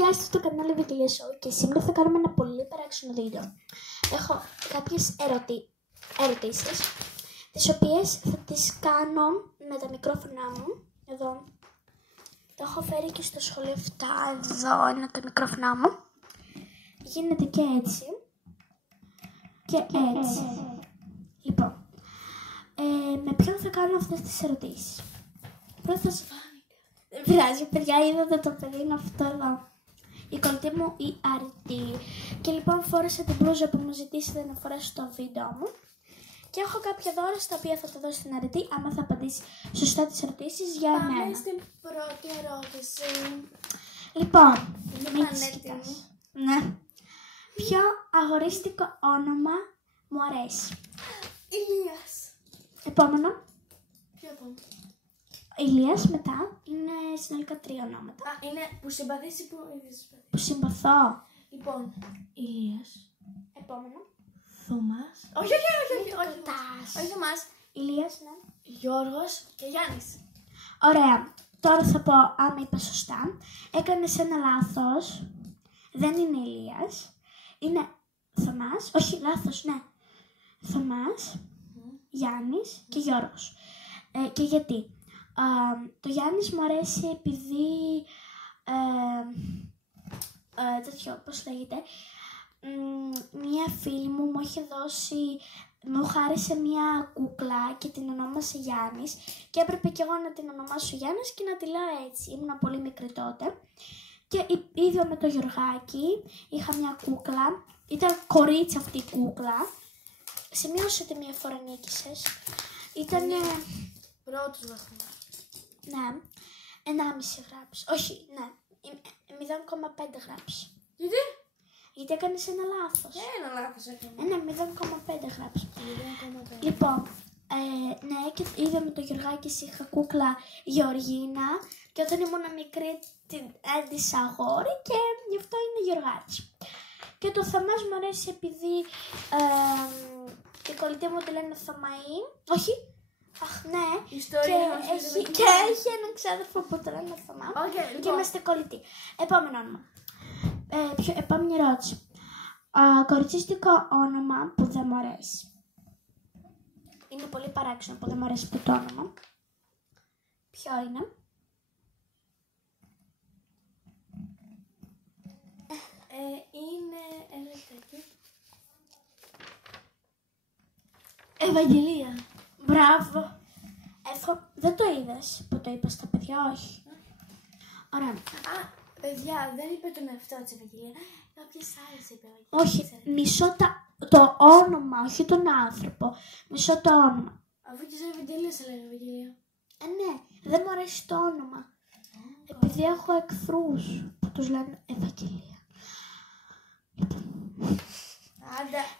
γεια σας στο κανάλι Ευαγγελία Show και σήμερα θα κάνουμε ένα πολύ παράξενο βίντεο. Έχω κάποιες ερωτήσεις, τις οποίες θα τις κάνω με τα μικρόφωνα μου. Εδώ. Τα έχω φέρει και στο σχολείο αυτά. Εδώ είναι τα μικρόφωνα μου. Γίνεται και έτσι. Και έτσι. Λοιπόν, με ποιον θα κάνω αυτές τις ερωτήσεις. Πρώτα θα σας δεν πειράζει, παιδιά, είδατε το παιδί είναι αυτό εδώ. Η κολλητή μου η Αρετή. Και λοιπόν φόρεσα την μπλούζα που μου ζητήσατε να φορέσω στο βίντεο μου. Και έχω κάποια δώρα στα οποία θα τα δώσω στην Αρετή, άμα θα απαντήσει σωστά τις ερωτήσεις για εμένα. Πάμε στην πρώτη ερώτηση. Λοιπόν, Είναι πανέτοιμη. Ναι. Ποιο αγορίστικο όνομα μου αρέσει. Ηλίας. Επόμενο. Ποιο επόμενο. Ηλίας, μετά είναι συνολικά 3 ονόματα. Α, είναι που συμπαθείς ή που δεν συμπαθείς. Που συμπαθώ. Λοιπόν, Ηλίας. Επόμενο. Θωμάς. Όχι. Όχι Θωμάς. Ηλίας, ναι. Γιώργος και Γιάννης. Ωραία. Τώρα θα πω άμα είπα σωστά. Έκανες ένα λάθος. Δεν είναι Ηλίας. Είναι Θωμάς. Όχι, λάθος, ναι. Θωμάς, Γιάννης και Γιώργος. Και γιατί. Το Γιάννης μου αρέσει επειδή τέτοιο, πώς λέγεται, μία φίλη μου είχε δώσει, μου χάρισε μία κούκλα και την ονόμασε Γιάννης και έπρεπε κι εγώ να την ονομάσω Γιάννης και να τη λέω έτσι. Ήμουνα πολύ μικρή τότε. Και ίδιο με το Γιωργάκη, είχα μια κούκλα, ήταν κορίτσι αυτή η κούκλα. Σημειώσετε μία φορά νίκησες. Ήτανε... Πρώτος βαθμούς. Ναι, 1,5 γράψει. Όχι, ναι, 0,5 γράψει. Γιατί? Γιατί έκανες ένα λάθος. Ένα λάθος έκανα. Ναι, 0,5 γράψει. 0,5. Λοιπόν, ναι, και είδα με το Γιωργάκη είχα κούκλα Γεωργίνα και όταν ήμουν μικρή την έντυσα αγόρι και γι' αυτό είναι Γιωργάκη. Και το Θωμάς μου αρέσει επειδή η κολλητή μου τη λένε Θωμαή. Όχι. Αχ, ναι. Και έχει έναν ξάδερφο που το λένε Θωμά. Okay, και λοιπόν. είμαστε κολλητοί. Επόμενο όνομα. Επόμενη ερώτηση. Κοριτσίστικο όνομα που δεν μου αρέσει. Είναι πολύ παράξενο που δεν μου αρέσει αυτό το όνομα. Ποιο είναι? Είναι ελεύθερη. Ευαγγελία. Μπράβο. Δεν το είδες που το είπα στα παιδιά, όχι. Ωραία. Α, παιδιά, δεν είπε τον εαυτό της Ευαγγελία. Κάποιες άλλες είπε Ευαγγελία. Όχι, μισό το όνομα, όχι τον άνθρωπο. Μισό το όνομα. Αφού και σαν Ευαγγελία σε λένε Ευαγγελία. Ναι, δεν μου αρέσει το όνομα. Επειδή έχω εχθρούς που τους λένε Ευαγγελία.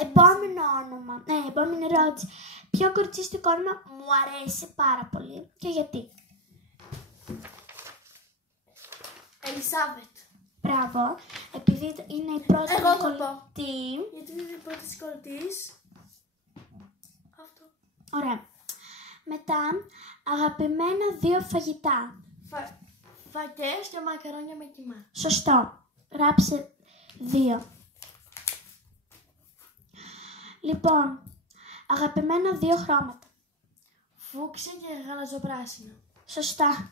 Επόμενο όνομα. Ναι, επόμενη ερώτηση. Ποιο κοριτσίστικο όνομα μου αρέσει πάρα πολύ και γιατί? Ελισάβετ. Μπράβο. Επειδή είναι η πρώτη Εγώ μου το πω. κολλητή. Γιατί είναι η πρώτη της κολλητής. Αυτό. Ωραία. Μετά, αγαπημένα 2 φαγητά. Φακές και μακαρόνια με κιμά. Σωστό. Γράψε 2. Λοιπόν, αγαπημένα 2 χρώματα. Φούξια και γαλαζοπράσινο. Σωστά.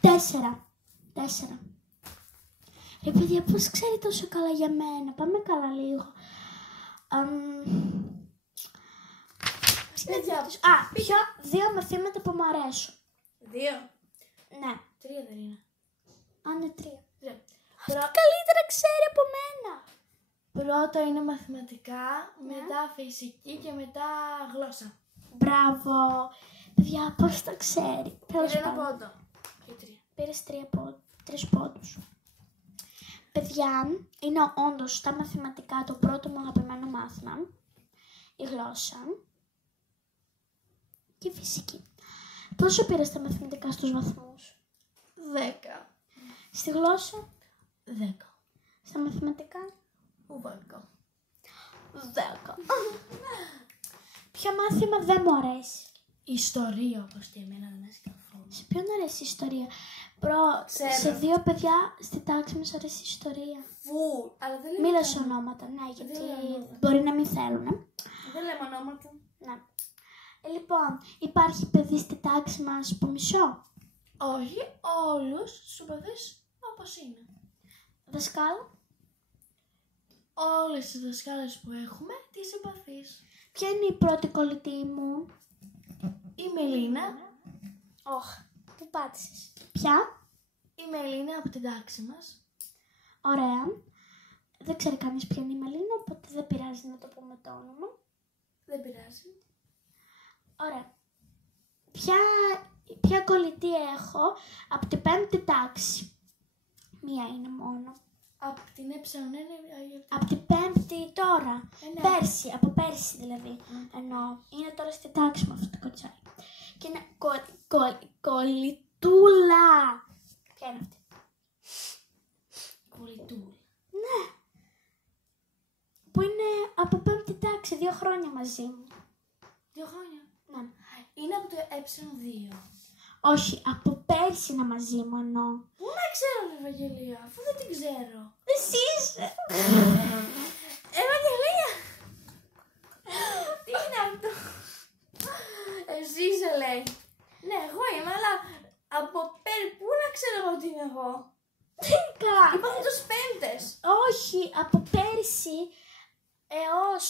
4. Ρε παιδιά, πώς ξέρει τόσο καλά για μένα. Πάμε καλά λίγο. Ποιο 2 μαθήματα που μου αρέσουν. 2. Ναι. 3 δεν είναι. Είναι 3. Ναι. Καλύτερα ξέρει από μένα. Πρώτα είναι μαθηματικά, μετά φυσική και μετά γλώσσα. Μπράβο. Παιδιά, πώς τα ξέρει. Πήρε ένα πόντο. Και 3. Πήρες 3 πόντους. Παιδιά, είναι όντως τα μαθηματικά το πρώτο μου αγαπημένο μάθημα. Η γλώσσα. Και η φυσική. Πόσο πήρες τα μαθηματικά στους βαθμούς? 10. Στη γλώσσα? 10. Στα μαθηματικά? 10. Ποιο μάθημα δεν μου αρέσει? Ιστορία όπως και εμένα δεν αρέσει καθόλου. Σε ποιον αρέσει η ιστορία? Σε 2 παιδιά στη τάξη μας αρέσει η ιστορία. Φουλ. Αλλά δεν λέμε. Μίλα σε ονόματα, ναι, γιατί μπορεί να μην θέλουν. Δεν λέμε ονόματα. Ναι. Λοιπόν, υπάρχει παιδί στη τάξη μας που μισώ. Όχι, όλους τους συμπαθείς όπως είναι. Δασκάλα. Όλες τις δασκάλες που έχουμε τις συμπαθείς. Ποια είναι η πρώτη κολλητή μου? Η Μελίνα. Όχι. Πού πάτησες? Ποια? Η Μελίνα από την τάξη μας. Ωραία. Δεν ξέρει κανείς ποια είναι η Μελίνα, οπότε δεν πειράζει να το πούμε το όνομα. Δεν πειράζει. Ωραία. Ποια κολλητή έχω από την 5η τάξη? Μία είναι μόνο. Από την ναι. Από την 5η τώρα. Ναι. Πέρσι, από πέρσι δηλαδή. Εννοώ. Είναι τώρα στη τάξη μου αυτό το κοτσάκι. Και είναι κολλητούλα. Ποια είναι αυτή? Κολλητούλα. Ναι. Που είναι από 5η τάξη, 2 χρόνια μαζί μου. 2 χρόνια. Ναι. Είναι από το ε2. Όχι, από πέρσι είναι μαζί μου εννοώ. Πού να ξέρω, Ευαγγελία, αφού δεν την ξέρω. Εσύ είσαι. Ευαγγελία! Τι είναι αυτό? Εσύ είσαι, λέει. Ναι, εγώ είμαι, αλλά από πού να ξέρω εγώ τι είναι εγώ? Καλά. Υπάρχουν τόσες πέμπτες. Όχι, από πέρσι έως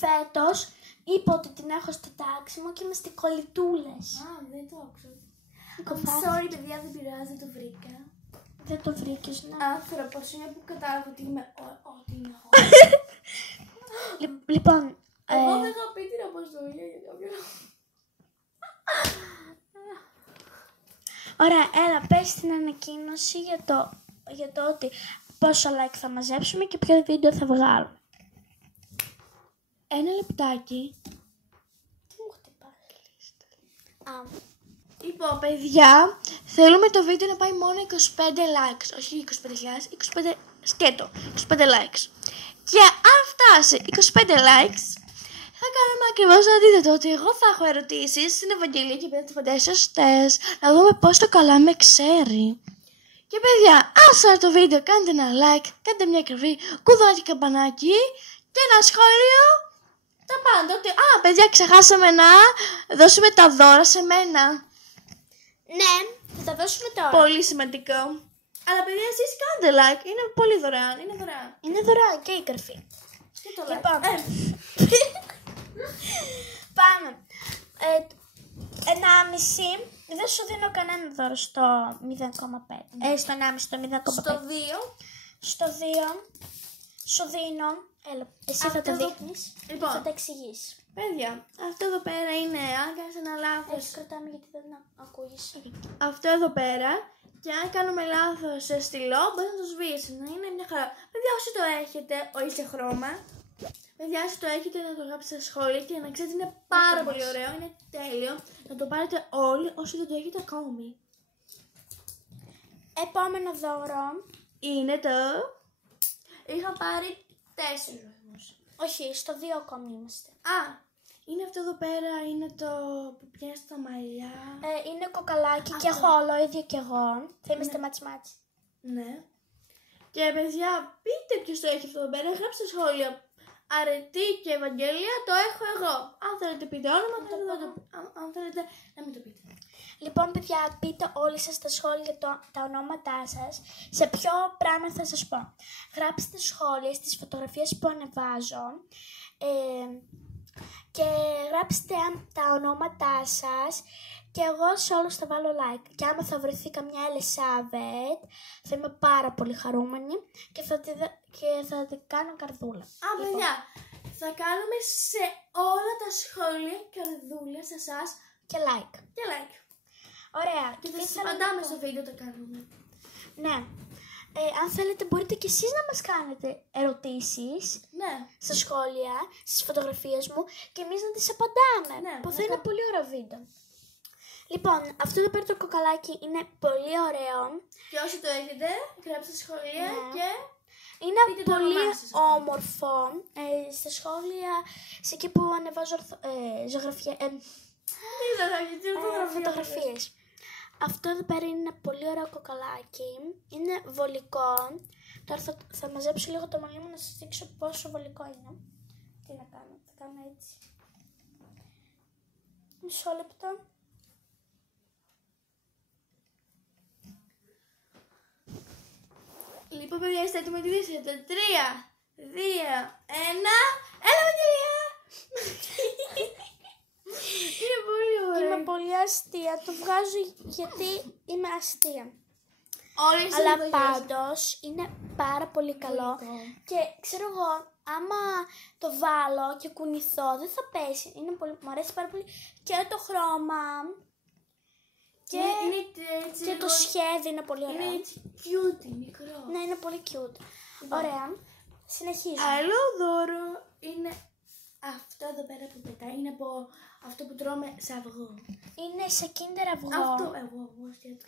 φέτος είπα ότι την έχω στο τάξη μου και είμαστε κολλητούλες. Α, δεν το άκουσα. I'm Sorry, παιδιά, δεν πειράζει, δεν το βρήκα. Δεν το βρήκες, ναι. Άνθρωπος είναι που κατάλαβα ότι είμαι ό,τι είναι εγώ. Λοιπόν, Εγώ δεν είχα πει την αποστολή για κάποιο λόγο. ωραία, έλα, πες την ανακοίνωση για το ότι πόσο like θα μαζέψουμε και ποιο βίντεο θα βγάλουμε. 1 λεπτάκι. Τι μου χτυπάει? Λοιπόν, παιδιά, θέλουμε το βίντεο να πάει μόνο 25 likes. Όχι 25.000, 25 σκέτο. 25 likes. Και αν φτάσει 25 likes, θα κάνουμε ακριβώς το αντίθετο. Ότι εγώ θα έχω ερωτήσεις στην Ευαγγελία και παιδιά τις απαντήσεις σωστές. Να δούμε πώς το καλά με ξέρει. Και παιδιά, άσε το βίντεο, κάντε ένα like, κάντε μια κρυφή, κουδώνετε καμπανάκι και ένα σχόλιο. Τα πάντα. Ότι, παιδιά, ξεχάσαμε να δώσουμε τα δώρα σε μένα. Ναι, θα τα δώσουμε τώρα. Πολύ σημαντικό. Αλλά παιδιά, εσείς κάντε like. Είναι πολύ δωρεάν. Είναι δωρεάν. Είναι δωρεάν και η καρφή. Και το like. Λοιπόν, πάμε. 1,5. Δεν σου δίνω κανένα δώρο στο 0,5. Στο 1,5, στο 0,5. Στο 2. Στο 2 σου δίνω. Έλα, εσύ θα το δείχνεις. Λοιπόν. Θα τα εξηγήσεις. Παιδιά, αυτό εδώ πέρα είναι. Αν κάνεις ένα λάθος. Έτσι κρατάμε γιατί δεν ακούγεις. Αυτό εδώ πέρα. Και αν κάνουμε λάθος σε στυλό, μπορεί να το σβήσει. Να είναι μια χαρά. Παιδιά, όσοι το έχετε, όχι σε χρώμα. Παιδιά, όσοι το έχετε, να το γράψετε στα σχόλια και να ξέρετε είναι πάρα πολύ ωραίο. Είναι τέλειο. Να το πάρετε όλοι όσοι δεν το έχετε ακόμη. Επόμενο δώρο. Είναι το. Είχα πάρει 4 βαθμούς. Όχι, στο 2 ακόμη είμαστε. Είναι αυτό εδώ πέρα, είναι το που πιάνει τα μαλλιά. Είναι κοκαλάκι και έχω όλο ίδιο κι εγώ. Θα είμαστε μάτσι. Ναι. Και παιδιά, πείτε ποιος το έχει αυτό εδώ πέρα, γράψτε σχόλια. Αρετή και Ευαγγέλια το έχω εγώ. Αν θέλετε πείτε όνομα, αν θέλετε να μην το πείτε. Λοιπόν, παιδιά, πείτε όλοι σας στα σχόλια τα ονόματά σας. Σε ποιο πράγμα θα σας πω. Γράψτε σχόλια στις φωτογραφίες που ανεβάζω. Και γράψτε τα ονόματά σας και εγώ σε όλους θα βάλω like. Και άμα θα βρεθεί καμιά Ελισάβετ, θα είμαι πάρα πολύ χαρούμενη και θα την κάνω καρδούλα. Παιδιά, θα κάνουμε σε όλα τα σχόλια καρδούλα σε εσάς και like. Και like. Ωραία. Και θα σας απαντάμε στο βίντεο το κάνουμε. Ναι. Αν θέλετε μπορείτε και εσείς να μας κάνετε ερωτήσεις στα σχόλια, στις φωτογραφίες μου και εμείς να τις απαντάμε, που θα είναι πολύ ωραίο βίντεο. Λοιπόν, αυτό εδώ πέρα το κοκαλάκι είναι πολύ ωραίο. Και όσοι το έχετε, γράψτε σχόλια και είναι πολύ όμορφο. Στα σχόλια, σε εκεί που ανεβάζω ζωγραφία, φωτογραφίες. Αυτό εδώ πέρα είναι ένα πολύ ωραίο κοκαλάκι. Είναι βολικό. Τώρα θα μαζέψω λίγο το μαλλί μου να σας δείξω πόσο βολικό είναι. Τι να κάνω, θα κάνω έτσι. Μισό λεπτό. Λοιπόν, παιδιά, είστε έτοιμοι να δείτε. 3, 2, 1. Έλα, Βαγγελία! Είναι πολύ ωραίο. Είμαι πολύ αστεία. Το βγάζω γιατί είμαι αστεία. Όλες Αλλά οι πάντως είναι πάρα πολύ καλό. Και ξέρω εγώ, άμα το βάλω και κουνηθώ, δεν θα πέσει. Είναι πολύ, μου αρέσει πάρα πολύ και το χρώμα. Και το σχέδιο είναι πολύ ωραίο. Είναι έτσι cute, μικρό. Ναι, είναι πολύ cute. Ωραία. Συνεχίζω. Άλλο δώρο είναι αυτό εδώ πέρα που πετάει. Είναι από αυτό που τρώμε σε αυγό. Είναι σε Kinder αυγό. Αυτό, εγώ σκέτο.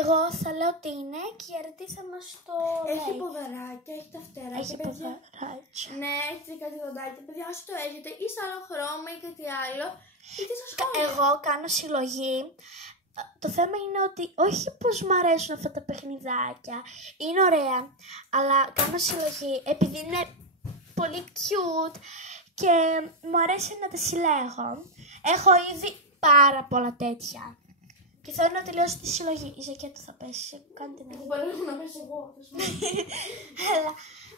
Εγώ θα λέω τι είναι και η Αρετή θα μας το Έχει λέει. ποδαράκια, έχει τα φτερά. Έχει ποδαράκια. Ναι, έχει κάτι δοντάκια. Παιδιά, όσοι το έχετε ή σε άλλο χρώμα ή κάτι άλλο, είτε στο σχόλιο. Εγώ κάνω συλλογή. Το θέμα είναι ότι όχι πως μου αρέσουν αυτά τα παιχνιδάκια, είναι ωραία, αλλά κάνω συλλογή επειδή είναι πολύ cute και μου αρέσει να τα συλλέγω. Έχω ήδη πάρα πολλά τέτοια και θέλω να τελειώσω τη συλλογή. Η ζακέτα θα πέσει, κάντε την Μπορώ να πέσω εγώ. Έλα,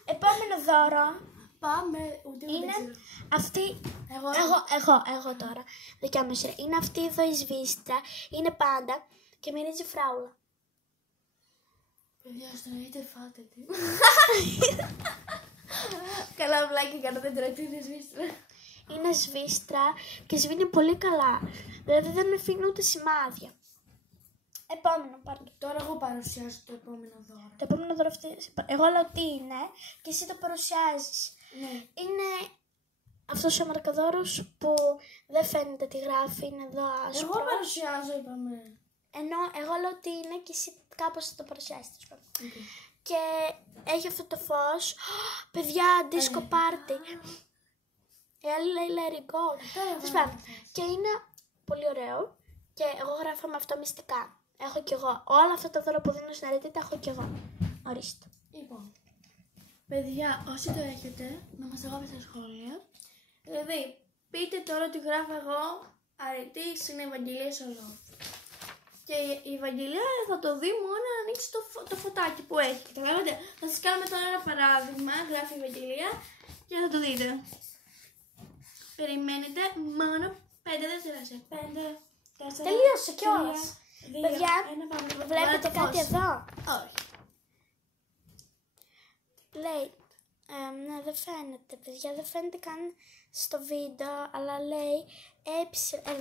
επόμενο δώρο. Πάμε, ούτε Είναι αυτή. Εγώ τώρα. Δικιά μου σειρά. Είναι αυτή εδώ η σβίστρα. Είναι πάντα και μυρίζει φράουλα. Παιδιά, στο να είτε φάτε τι. Καλά βλάκι κάνω, δεν τρώει, είναι σβίστρα. Είναι σβίστρα και σβήνει πολύ καλά. Δηλαδή δεν με αφήνει ούτε σημάδια. Επόμενο, πάρτε. Τώρα εγώ παρουσιάζω το επόμενο δώρο. Το επόμενο δώρο αυτή. Εγώ λέω τι είναι και εσύ το παρουσιάζεις. Ναι. Είναι αυτός ο μαρκαδόρος που δεν φαίνεται τι γράφει, είναι εδώ άσπρο. Εγώ παρουσιάζω, είπαμε. Ενώ εγώ λέω τι είναι και εσύ κάπως θα το παρουσιάσεις. Okay. Και έχει αυτό το φως. Παιδιά, disco party. Η άλλη λέει let it go. Και είναι πολύ ωραίο. Και εγώ γράφω με αυτό μυστικά. Έχω κι εγώ. Όλα αυτά τα δώρα που δίνω στην Αρετή τα έχω κι εγώ. Ορίστε. Λοιπόν, παιδιά, όσοι το έχετε, να μας το γράψετε στα σχόλια. Δηλαδή, πείτε τώρα ότι γράφω εγώ Αρετή στην Ευαγγελία Σολό. Και η Ευαγγελία θα το δει μόνο να ανοίξει το φωτάκι που έχει. Καταλάβατε, θα σας κάνουμε τώρα ένα παράδειγμα. Γράφει η Ευαγγελία και θα το δείτε. Περιμένετε μόνο 5 δευτερόλεπτα. 5, 4. Τελείωσε κιόλας. 2, Παιδιά, 1, βλέπετε κάτι εδώ. Όχι. Λέει, ναι, δεν φαίνεται, παιδιά, δεν φαίνεται καν στο βίντεο, αλλά λέει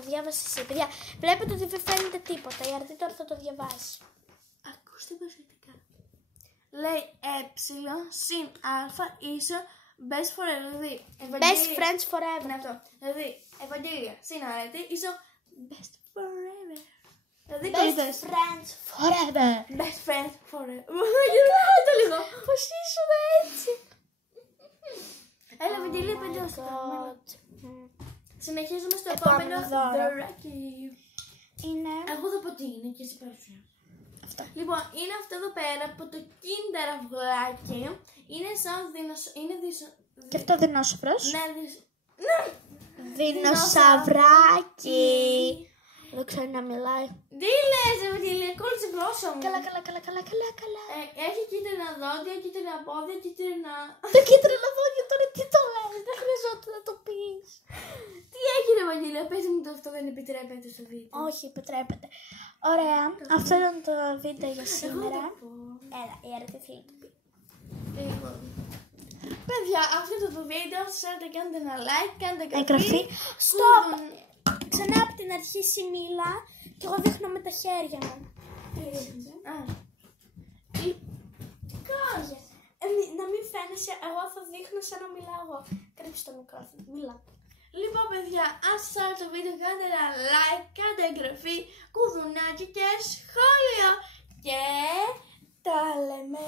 διάβασε εσύ. Παιδιά, βλέπετε ότι δεν φαίνεται τίποτα. Η Αρετή τώρα θα το διαβάσει. Ακούστε προσεκτικά. Λέει συν α ίσο best forever. Δηλαδή, Best friends forever. Είναι αυτό. Δηλαδή, Ευαγγελία συν Αρετή ίσο best forever. Δηλαδή, Best friends forever. Best friends forever. Γελάω το λίγο. Πώς ήσουν έτσι. Έλα, Ευαγγελία, πέντε συνεχίζουμε στο Επόμενο επόμενο δώρο. δωράκι. Είναι Εγώ θα πω τι είναι και εσύ παρουσιάζει. αυτό. Λοιπόν, είναι αυτό εδώ πέρα από το Kinder αυγολάκι. Είναι σαν Και αυτό δεινόσαυρος. Ναι, Δεινοσαυράκι. Δεν ξέρει να μιλάει. Τι λες, Ευαγγελία, κόλλησε η γλώσσα μου. Καλά. Έχει κίτρινα δόντια, κίτρινα πόδια, κίτρινα... Το κίτρινο δόντια τώρα τι το λες, δεν χρειαζόταν να το πεις. Τι έχει, ρε Ευαγγελία, πες μου το αυτό δεν επιτρέπεται στο βίντεο. Όχι, επιτρέπεται. Ωραία, αυτό ήταν το βίντεο για σήμερα. Εγώ θα πω. Έλα, η Αρετή θέλει να το πει. Λοιπόν. Παιδιά, αυτό ήταν το βίντεο. Σας άρεσε, κάντε ένα like, κάντε Εγγραφή. Stop! Ξανά από την αρχή Σιμίλα και εγώ δείχνω με τα χέρια μου. Κάγε. Να μην φαίνεσαι, εγώ θα δείχνω σαν να μιλάω εγώ. Κρύψε το μικρόφωνο, μιλά. Λοιπόν, παιδιά, αν σας άρεσε το βίντεο, κάντε ένα like, κάντε εγγραφή, κουδουνάκι και σχόλιο. Και τα λέμε